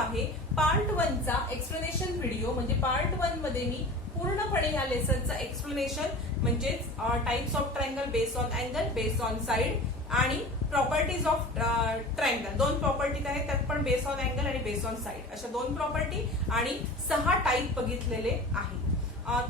आहे पार्ट 1 चा explanation video. म्हणजे पार्ट 1 मध्ये मी पूर्णपणे या लेसनचा एक्सप्लेनेशन म्हणजेच types of triangle based on angle, based on side आणि प्रॉपर्टीज ऑफ ट्रायंगल. दोन प्रॉपर्टीज आहेत त्यात पण बेस्ड ऑन अँगल आणि बेस्ड ऑन साइड अशा दोन प्रॉपर्टी आणि 6 टाइप बघितलेले आहेत.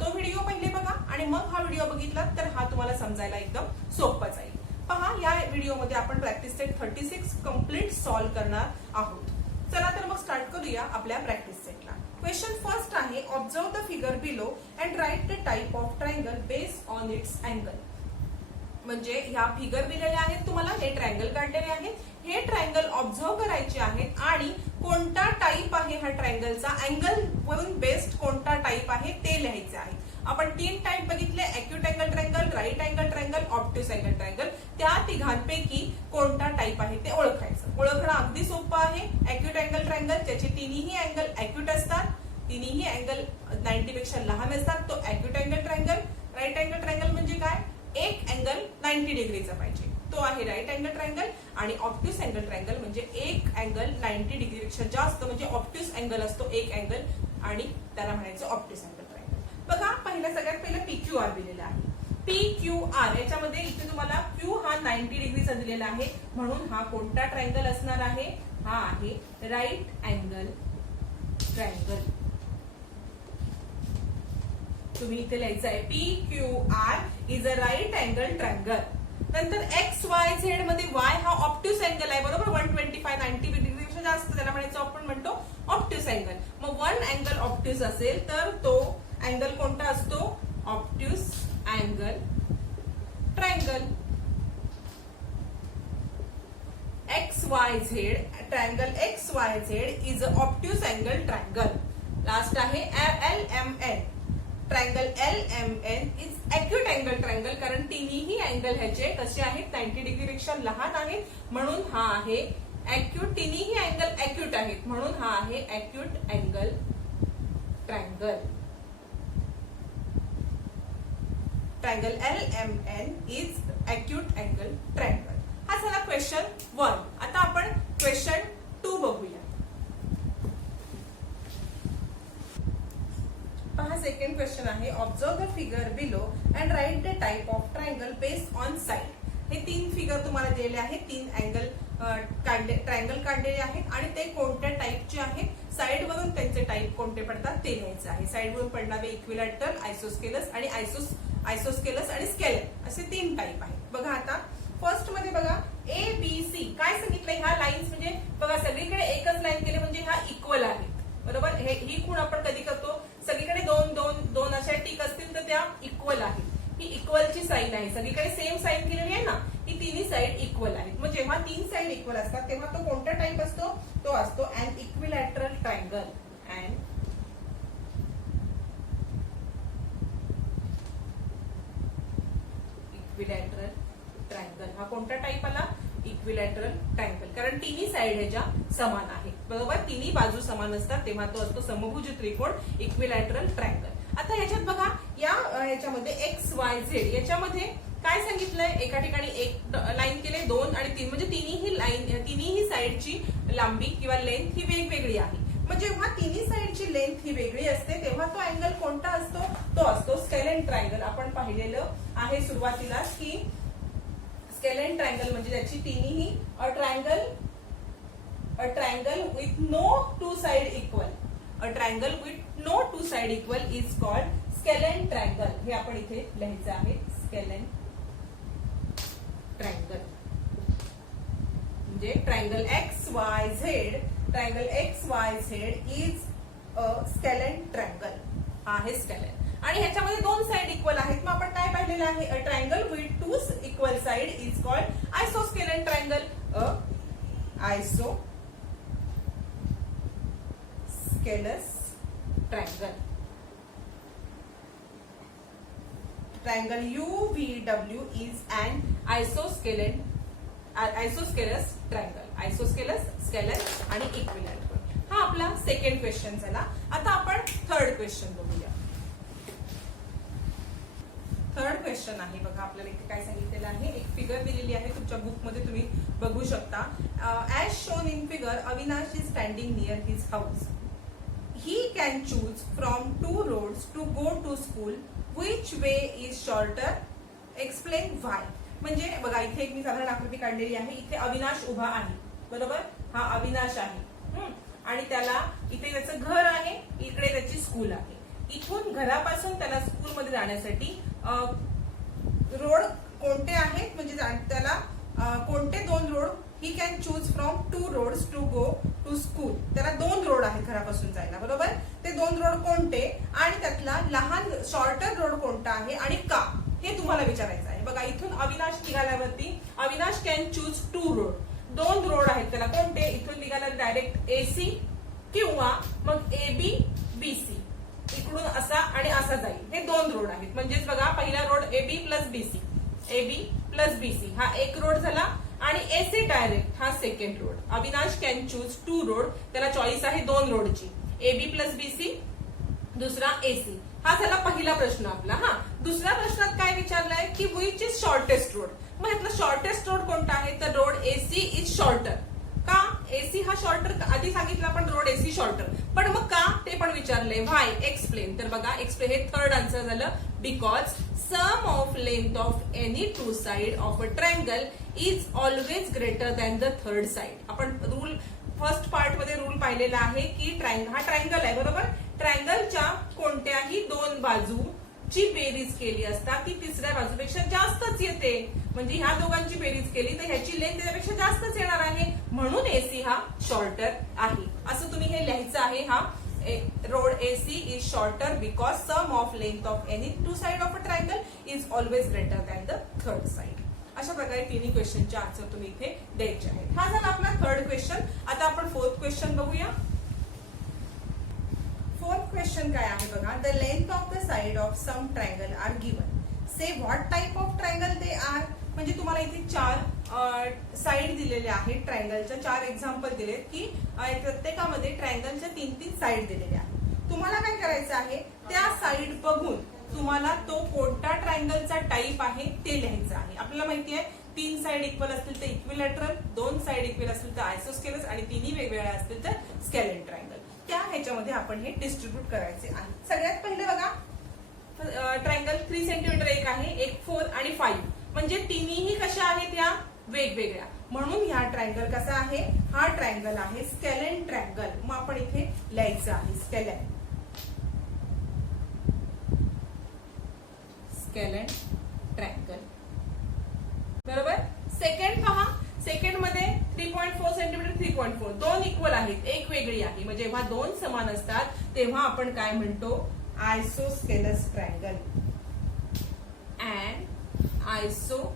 तो व्हिडिओ पहिले बघा आणि मग हा व्हिडिओ बघितला तर हा तुम्हाला समजायला एकदम सोपा जाईल. पहा, या व्हिडिओमध्ये आपण प्रॅक्टिस सेट 36 कंप्लीट सॉल्व्ह करणार आहोत. चला तर मग स्टार्ट करूया आपल्या प्रॅक्टिस सेटला. क्वेश्चन फर्स्ट आहे, observe the figure below and write the type of triangle based on it's angle. म्हणजे ह्या फिगर दिलेल्या आहेत तुम्हाला, हे ट्रायंगल काढलेले आहेत. हे ट्रायंगल ऑब्झर्व करायचे आहेत आणि कोणता टाइप आहे हा ट्रायंगलचा, अँगल वरून बेस्ड कोणता टाइप आहे ते लिहायचे आहे. आपण 3 टाइप बघितले, acute angle triangle, right angle triangle, obtuse angle triangle. त्या तिघांपैकी कोणता टाइप आहे ते ओळखायचं. ओळखणं अगदी सोपं आहे. अॅक्यूट अँगल ट्रायंगल, ज्याचे तिन्ही अँगल अॅक्यूट असतात, तिन्ही अँगल 90 पेक्षा लहान असतात, तो acute angle triangle. Right angle triangle म्हणजे काय, एक अँगल 90 डिग्रीचा पाहिजे, तो आहे राईट अँगल ट्रायंगल. आणि ऑब्ट्यूस अँगल ट्रायंगल म्हणजे एक अँगल 90 डिग्रीपेक्षा जास्त म्हणजे ऑब्ट्यूस अँगल असतो एक अँगल आणि त्याला म्हणायचं ऑब्ट्यूस अँगल ट्रायंगल. बघा, सगळ्यात पहिलं PQR दिलेला आहे. PQR याच्यामध्ये इथे तुम्हाला Q हा 90 डिग्रीचा दिलेला आहे, म्हणून हा कोणता ट्रायंगल असणार आहे, हा आहे राईट अँगल ट्रायंगल. तुम्ही इथे लिहायचं आहे PQR is a right angle triangle. नंतर XYZ मध्ये Y हा ऑब्ट्यूस अँगल आहे, बरोबर. 125 90 डिग्रीपेक्षा जास्त, त्याला म्हणायचं आपण म्हणतो ऑब्ट्यूस अँगल. मग 1 अँगल ऑब्ट्यूस असेल तर तो अँगल कोणता असतो, obtuse angle triangle. XYZ triangle XYZ is a obtuse angle triangle. Last आहे LMN triangle LMN is acute angle triangle, कारण तिन्ही अँगल ह्याचे कसे आहेत, 90 डिग्रीपेक्षा लहान आहेत, म्हणून हा आहे अॅक्यूट. तिन्ही अँगल अॅक्यूट आहेत म्हणून हा आहे acute angle triangle. Triangle LMN is acute angle triangle. हा झाला क्वेश्चन 1. आता आपण क्वेश्चन 2 बघूया. पहा, सेकंड क्वेश्चन आहे, observe the figure below and write the type of triangle based on side. हे 3 फिगर तुम्हाला दिलेले आहेत, 3 अँगल ट्रायंगल काढलेले आहेत आणि ते कोणत्या टाइपचे आहेत, साइड वरून त्यांचे टाइप कोणते पडतात ते लिहायचं आहे. साइड वरून पडणारे इक्विलॅटरल, आयसोस्केलस आणि आयसोस्केलस आणि स्केलर असे 3 टाइप आहेत. बघा, आता फर्स्ट मध्ये बघा ABC काय सांगितलंय, ह्या लाईन्स म्हणजे बघा सगळीकडे एकच लाईन केली म्हणजे ह्या इक्वल आहेत, बरोबर. ही खूण आपण कधी करतो, सगळीकडे 2 2 2 अशा टिक असतील तर त्या इक्वल आहेत. ही इक्वलची साईन आहे, सगळीकडे सेम साईन केलेली आहे ना, ही तिन्ही साईड इक्वल आहेत. मग जेव्हा 3 साईड इक्वल असतात तेव्हा तो कोणता टाइप असतो, तो असतो an equilateral triangle. And equilateral triangle हा कोणता टाइप आला, इक्विलॅटरल ट्रायंगल, कारण तिन्ही साईड ह्याच्या समान आहेत, बरोबर. तिन्ही बाजू समान असतात तेव्हा तो असतो समभुज त्रिकोण, इक्विलॅटरल ट्रायंगल. आता ह्याच्यात बघा, याच्यामध्ये XYZ याच्यामध्ये काय सांगितलंय, एका ठिकाणी एक लाईन केले, 2 आणि 3 म्हणजे तिन्ही साईडची लांबी किंवा लेंथ ही वेगवेगळी आहे. मग जेव्हा तिन्ही साईडची लेंथ ही वेगळी असते तेव्हा तो अँगल कोणता असतो, तो असतो स्केलेन ट्रायंगल. आपण पाहिलेलं आहे सुरुवातीलाच की स्केलेन ट्रायंगल म्हणजे त्याची तिन्ही a triangle with no 2 side equal. A triangle with no 2 side equal is called scalene triangle. हे आपण इथे लिहायचं आहे, स्केलेन ट्रायंगल. म्हणजे triangle XYZ is a scalene triangle, हा आहे स्केलेन. आणि ह्याच्यामध्ये 2 साइड इक्वल आहेत. मग आपण काय पाहिलेलं आहे, a triangle with 2 equal side is called isosceles triangle. A isosceles triangle. Triangle UVW is an isosceles triangle. Isosceles, scalene आणि इक्विलॅटरल. हा आपला सेकंड क्वेश्चन झाला. आता आपण थर्ड क्वेश्चन बघूया. थर्ड क्वेश्चन आहे बघा. आपल्याला इथे काय सांगितलेलं आहे, एक फिगर दिलेली आहे तुमच्या बुक मध्ये, तुम्ही बघू शकता. As shown in figure, Avinash is standing near his house. He can choose from 2 roads to go to school. Which way is shorter? Explain why. म्हणजे बघा इथे एक मी साधारण आकृती काढलेली आहे. इथे अविनाश उभा आहे, बरोबर. हा अविनाश आहे आणि त्याला इथे त्याचं घर आहे, इकडे त्याची स्कूल आहे. इथून घरापासून त्याला स्कूलमध्ये जाण्यासाठी रोड कोणते आहेत, म्हणजे त्याला कोणते 2 road. He can choose from 2 roads to go to school. त्याला 2 रोड आहेत घरापासून जायला, बरोबर. ते 2 रोड कोणते आणि त्यातला लहान शॉर्टर रोड कोणता आहे आणि का, हे तुम्हाला विचारायचं आहे. बघा इथून अविनाश निघाल्यावरती Avinash can choose 2 road. 2 road आहेत त्याला कोणते. इथून निघाला डायरेक्ट AC किंवा मग AB BC, इकडून असा आणि असा जाईल. हे 2 रोड आहेत. म्हणजेच बघा पहिला रोड AB प्लस BC हा एक रोड झाला आणि AC डायरेक्ट हा second road. Avinash can choose 2 road. त्याला चॉईस आहे 2 रोडची, AB प्लस BC, दुसरा AC. हा झाला पहिला प्रश्न आपला. दुसऱ्या प्रश्नात काय विचारलाय की विच इज शॉर्टेस्ट रोड. मग यातला शॉर्टेस्ट रोड कोणता आहे, तर रोड AC इज शॉर्टर. का AC हा शॉर्टर, आधी सांगितलं आपण रोड AC शॉर्टर, पण मग का ते पण विचारले. Why, explain. तर बघा एक्सप्लेन हे थर्ड आन्सर झालं. Because sum of length of any 2 side of a triangle is always greater than the third side. आपण रूल फर्स्ट पार्ट मध्ये रूल पाहिलेला आहे की हा ट्रायंगल आहे, बरोबर. ट्रायंगलच्या कोणत्याही 2 बाजूची बेरीज केली असता ती तिसऱ्या बाजूपेक्षा जास्तच येते. म्हणजे ह्या दोघांची बेरीज केली तर ह्याची लेंथ त्याच्यापेक्षा जास्तच येणार आहे, म्हणून AC हा शॉर्टर आहे. असं तुम्ही हे लिहायचं आहे. हा road AC is shorter because sum of length of any 2 side of a triangle is always greater than the third side. अशा प्रकारे तिन्ही क्वेश्चनचे आन्सर तुम्ही इथे द्यायचे आहेत. हा झाला आपला थर्ड क्वेश्चन. आता आपण 4th क्वेश्चन बघूया. 4th क्वेश्चन काय आहे बघा. The length of the side of some triangle are given. Say what type of triangle they are. म्हणजे तुम्हाला इथे 4 साइड दिलेल्या आहेत ट्रायंगलच्या. 4 एक्झाम्पल दिलेत की प्रत्येकामध्ये ट्रायंगलच्या 3-3 साइड दिलेल्या आहेत. तुम्हाला काय करायचं आहे, त्या साइड बघून तुम्हाला तो कोणता ट्रायंगलचा टाइप आहे ते लिहायचं आहे. आपल्याला माहिती आहे 3 साइड इक्वल असतील तर इक्विलॅटरल, 2 साइड इक्वल असतील तर आयसोस्केलस आणि 3 वेगवेगळ्या असतील तर स्केलेन ट्रायंगल. त्या ह्याच्यामध्ये आपण हे डिस्ट्रीब्यूट करायचे आहे. सगळ्यात पहिले बघा ट्रायंगल 3 सेंटीमीटर एक आहे, एक 4 आणि 5. म्हणजे तिन्ही कशा आहेत, या वेगवेगळ्या. म्हणून ह्या ट्रायंगल कसा आहे, हा ट्रायंगल आहे स्केलेन ट्रायंगल. मग आपण इथे लिहायचं आहे स्केलेन ट्रायंगल, बरोबर. सेकंड पहा. सेकंड मध्ये 3.4 सेंटीमीटर 3.4, 2 इक्वल आहेत, एक वेगळी आहे. म्हणजे जेव्हा 2 समान असतात तेव्हा आपण काय म्हणतो, isosceles triangle. And isosceles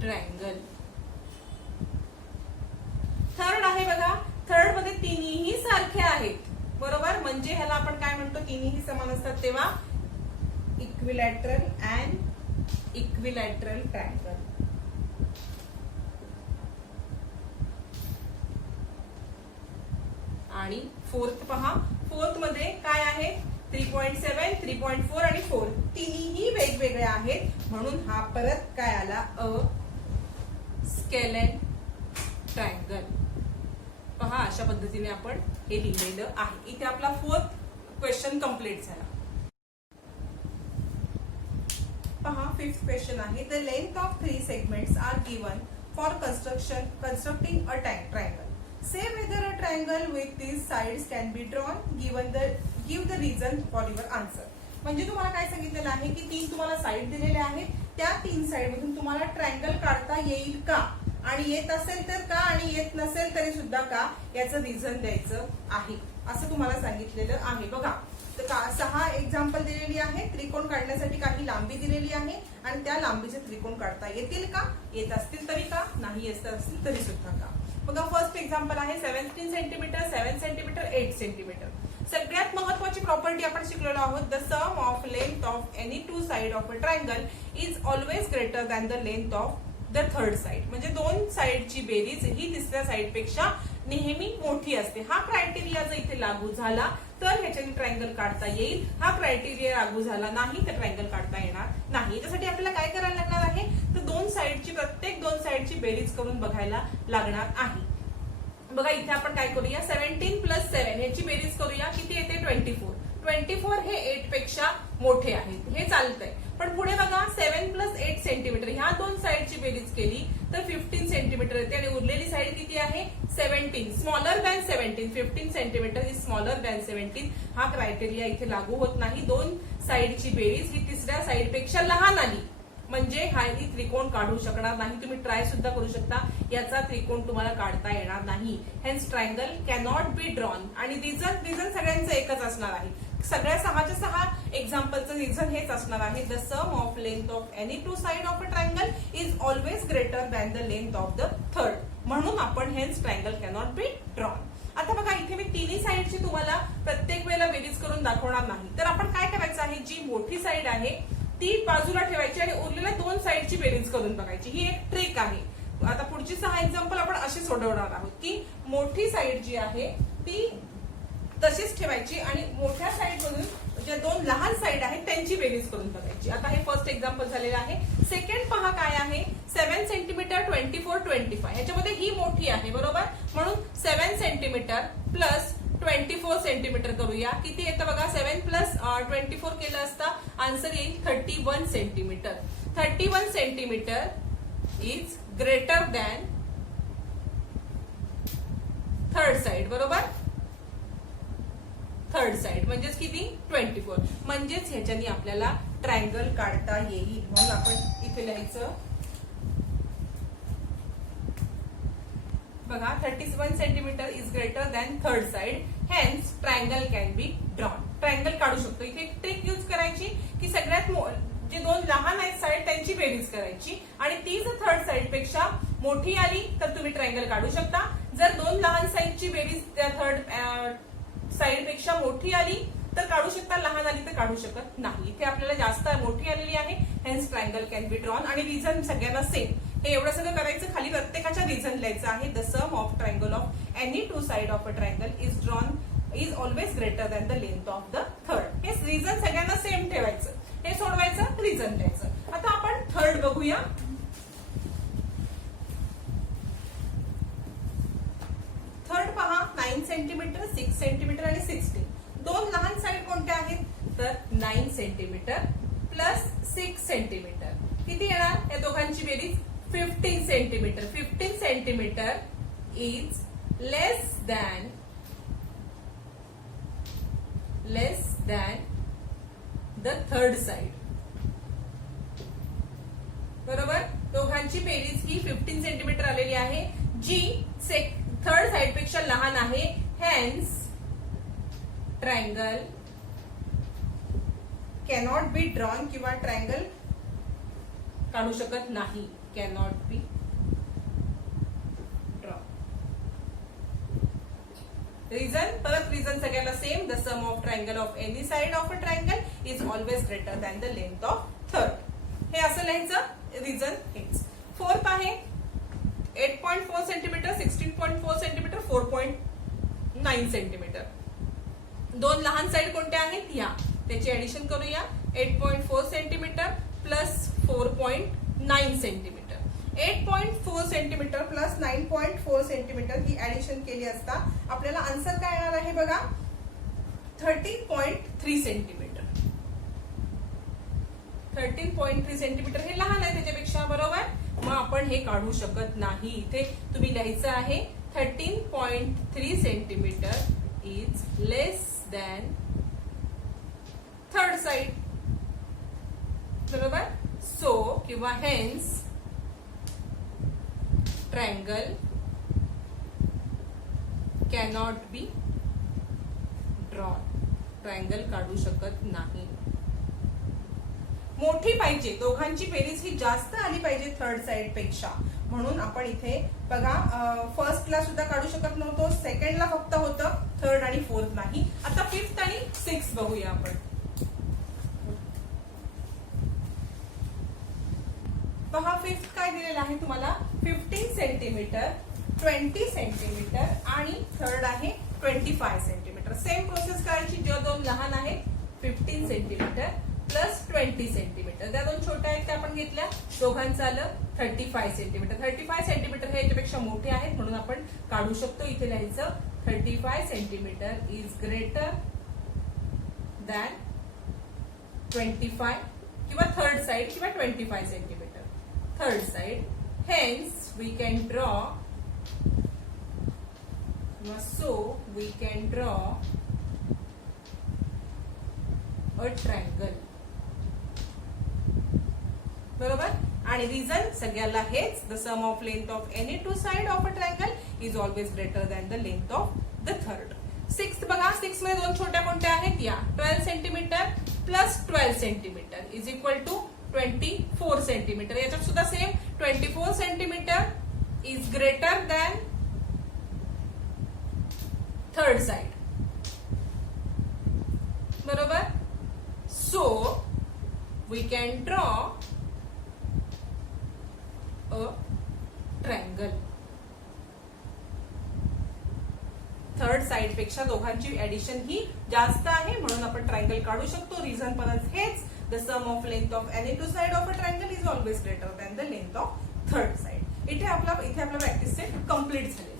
triangle. Third आहे बघा. थर्ड मध्ये तिन्ही सारखे आहेत, बरोबर. म्हणजे ह्याला आपण काय म्हणतो, तिन्ही समान असतात तेव्हा इक्विलॅटरल अँड इक्विलॅटरल ट्रायंगल. आणि 4th पहा. 4th मध्ये काय आहे, 3.7, 3.4 आणि 4 तिन्ही वेगवेगळे आहेत. म्हणून हा परत काय आला, अ स्केलेन ट्रायंगल. पहा अशा पद्धतीने आपण हे लिहिलेलं आहे. इथे आपला 4th क्वेश्चन कंप्लीट झाला. पहा 5th क्वेश्चन आहे. The length of 3 segments are given for constructing a triangle. Say whether a triangle with these sides can be drawn. Give the reason for your answer. म्हणजे तुम्हाला काय सांगितलेलं आहे की 3 तुम्हाला साइड दिलेल्या आहेत. त्या 3 साइड मधून तुम्हाला ट्रायंगल काढता येईल का, आणि येत असेल तर का, आणि येत नसेल तरी सुद्धा का, याचं रिझन द्यायचं आहे. असं तुम्हाला सांगितलेलं आहे. बघा 6 एक्झाम्पल दिलेली आहे. त्रिकोण काढण्यासाठी काही लांबी दिलेली आहे आणि त्या लांबीचे त्रिकोण काढता येतील का, येत असतील तरी का, नाही येत असतील तरी सुद्धा का. बघा फर्स्ट एक्झाम्पल आहे 17 सेंटीमीटर, 7 सेंटीमीटर, 8 सेंटीमीटर. सगळ्यात महत्वाची प्रॉपर्टी आपण शिकलेलो आहोत. The sum of length of any 2 side of a triangle is always greater than the length of the third side. म्हणजे 2 साइडची बेरीज ही तिसऱ्या साइड पेक्षा नेहमी मोठी असते. हा क्रायटेरिया जर इथे लागू झाला तर ह्याच्याने ट्रायंगल काढता येईल. हा क्रायटेरिया लागू झाला नाही तर ट्रायंगल काढता येणार नाही. याच्यासाठी आपल्याला काय करायला लागणार आहे, तर प्रत्येक दोन साइडची बेरीज करून बघायला लागणार आहे. बघा इथे आपण काय करूया, 17 प्लस 7 याची बेरीज करूया. किती येते, 24. 24 हे 8 पेक्षा मोठे आहेत, हे चालतंय. पण पुढे बघा 7 प्लस 8 सेंटीमीटर, ह्या दोन साइडची बेरीज केली तर 15 सेंटीमीटर येते आणि उरलेली साइड किती आहे, 17. Smaller than 17. 15 centimetre is smaller than 17. हा क्रायटेरिया इथे लागू होत नाही. दोन साइडची बेरीज ही तिसऱ्या साइड पेक्षा लहान आली म्हणजे हा त्रिकोण काढू शकणार नाही. तुम्ही ट्राय सुद्धा करू शकता, याचा त्रिकोण तुम्हाला काढता येणार नाही. Hence triangle cannot be drawn. आणि रिझन सगळ्यांचं एकच असणार आहे. सगळ्या 6च्या 6 एक्झाम्पलचं रिझन हेच असणार आहे. The sum of length of any two side of a triangle is always greater than the length of the third. म्हणून आपण hence triangle cannot be drawn. आता बघा इथे मी तिन्ही साइडची तुम्हाला प्रत्येक वेळेला बेरीज करून दाखवणार नाही. तर आपण काय करायचं आहे, जी मोठी साइड आहे ती बाजूला ठेवायची आणि उरलेल्या दोन साइडची बेरीज करून बघायची. ही एक ट्रिक आहे. आता पुढची 6 एक्झाम्पल आपण अशी सोडवणार आहोत की मोठी साइड जी आहे ती तशीच ठेवायची आणि मोठ्या साइड मधून ज्या दोन लहान साइड आहेत त्यांची बेरीज करून बघायची. आता हे फर्स्ट एक्झाम्पल झालेलं आहे. सेकंड पहा काय आहे, 7 सेंटीमीटर 24 25. ह्याच्यामध्ये ही मोठी आहे बरोबर, म्हणून 7 सेंटीमीटर प्लस 24 सेंटीमीटर करूया. किती येतं बघा, 7 प्लस 24 केलं असता आन्सर येईल 31 centimetre. 31 centimetre is greater than third side बरोबर. थर्ड साइड म्हणजेच किती, 24. म्हणजेच ह्याच्यानी आपल्याला ट्रायंगल काढता येईल. म्हणून आपण इथे लिहायचं बघा, 31 centimetre is greater than third side, hence triangle can be drawn. Triangle काढू शकतो. इथे एक ट्रिक यूज करायची की सगळ्यात जे दोन लहान आहेत साइड त्यांची बेरीज करायची आणि ती जर थर्ड साइड पेक्षा मोठी आली तर तुम्ही ट्रायंगल काढू शकता. जर दोन लहान साइडची बेरीज त्या थर्ड साइड पेक्षा मोठी आली तर काढू शकता, लहान आली तर काढू शकत नाही. इथे आपल्याला जास्त मोठी आलेली आहे, hence triangle can be drawn. आणि रिझन सगळ्यांना सेम. हे एवढं सगळं करायचं, खाली प्रत्येकाच्या रिझन लिहायचं आहे. The sum of triangle of any two side of a triangle is always greater than the length of the third. हे रिझन सगळ्यांना सेम ठेवायचं, हे सोडवायचं, रिझन लिहायचं. आता आपण थर्ड बघूया. थर्ड पहा, 9 सेंटीमीटर 6 सेंटीमीटर आणि 16. दोन लहान साइड कोणत्या आहेत, तर 9 सेंटीमीटर प्लस 6 सेंटीमीटर किती येणार, या दोघांची बेरीज 15 centimetre. 15 centimetre is less than the third side बरोबर. दोघांची बेरीज ही 15 सेंटीमीटर आलेली आहे, जी थर्ड साइड पेक्षा लहान आहे. Hence triangle cannot be drawn किंवा ट्रायंगल काढू शकत नाही. Cannot be drawn. रिझन, परत रिझन सगळ्यांना same. The sum of triangle of any side of a triangle is always greater than the length of third. हे असं लिहायचं, रिझन हेच. फोर्थ आहे 8.4 सेंटीमीटर 16.4 सेंटीमीटर 4.9 सेंटीमीटर. दोन लहान साइड कोणत्या आहेत, या त्याची ऍडिशन करूया. 8.4 centimetre plus 4.9 centimetre. 8.4 centimetre plus 9.4 centimetre ही ऍडिशन केली असता आपल्याला आन्सर काय येणार आहे बघा, 13.3 सेंटीमीटर. 13.3 सेंटीमीटर हे लहान आहे त्याच्यापेक्षा बरोबर. मग आपण हे काढू शकत नाही. इथे तुम्ही लिहायचं आहे 13.3 centimetre is less than third side बरोबर. सो किंवा hence triangle cannot be drawn. Triangle काढू शकत नाही. मोठी पाहिजे, दोघांची बेरीज ही जास्त आली पाहिजे थर्ड साइड पेक्षा. म्हणून आपण इथे बघा फर्स्टला सुद्धा काढू शकत नव्हतो, सेकंडला फक्त होतं, थर्ड आणि फोर्थ नाही. आता फिफ्थ आणि सिक्स्थ बघूया आपण. पहा फिफ्थ काय दिलेलं आहे तुम्हाला, 15 सेंटीमीटर 20 सेंटीमीटर आणि थर्ड आहे 25 सेंटीमीटर. सेम प्रोसेस करायची. जे दोन लहान आहेत 15 सेंटीमीटर प्लस 20 सेंटीमीटर, त्या दोन छोट्या आहेत त्या आपण घेतल्या, दोघांचं आलं 35 सेंटीमीटर. 35 सेंटीमीटर हे याच्यापेक्षा मोठे आहेत म्हणून आपण काढू शकतो. इथे लिहायचं 35 सेंटीमीटर इज ग्रेटर दॅन 25 किंवा थर्ड साइड किंवा 25 centimetre third side. Hence we can draw so we can draw a triangle. बरोबर. आणि रिझन सगळ्याला हेच, the sum of length of any two side of a triangle is always greater than the length of the third. 6 बघा, 6 मध्ये दोन छोट्या कोणत्या आहेत या 12 centimetre plus 12 centimetre is equal to 24 centimetre. याच्यात सुद्धा same 24 centimetre is greater than third side. बरोबर. So we can draw a triangle. Third side पेक्षा दोघांची ऍडिशन ही जास्त आहे म्हणून आपण ट्रायंगल काढू शकतो. रिझन पण हेच, the sum of length of any two side of a triangle is always greater than the length of third side. इथे आपला प्रॅक्टिस सेट कम्प्लीट झाले.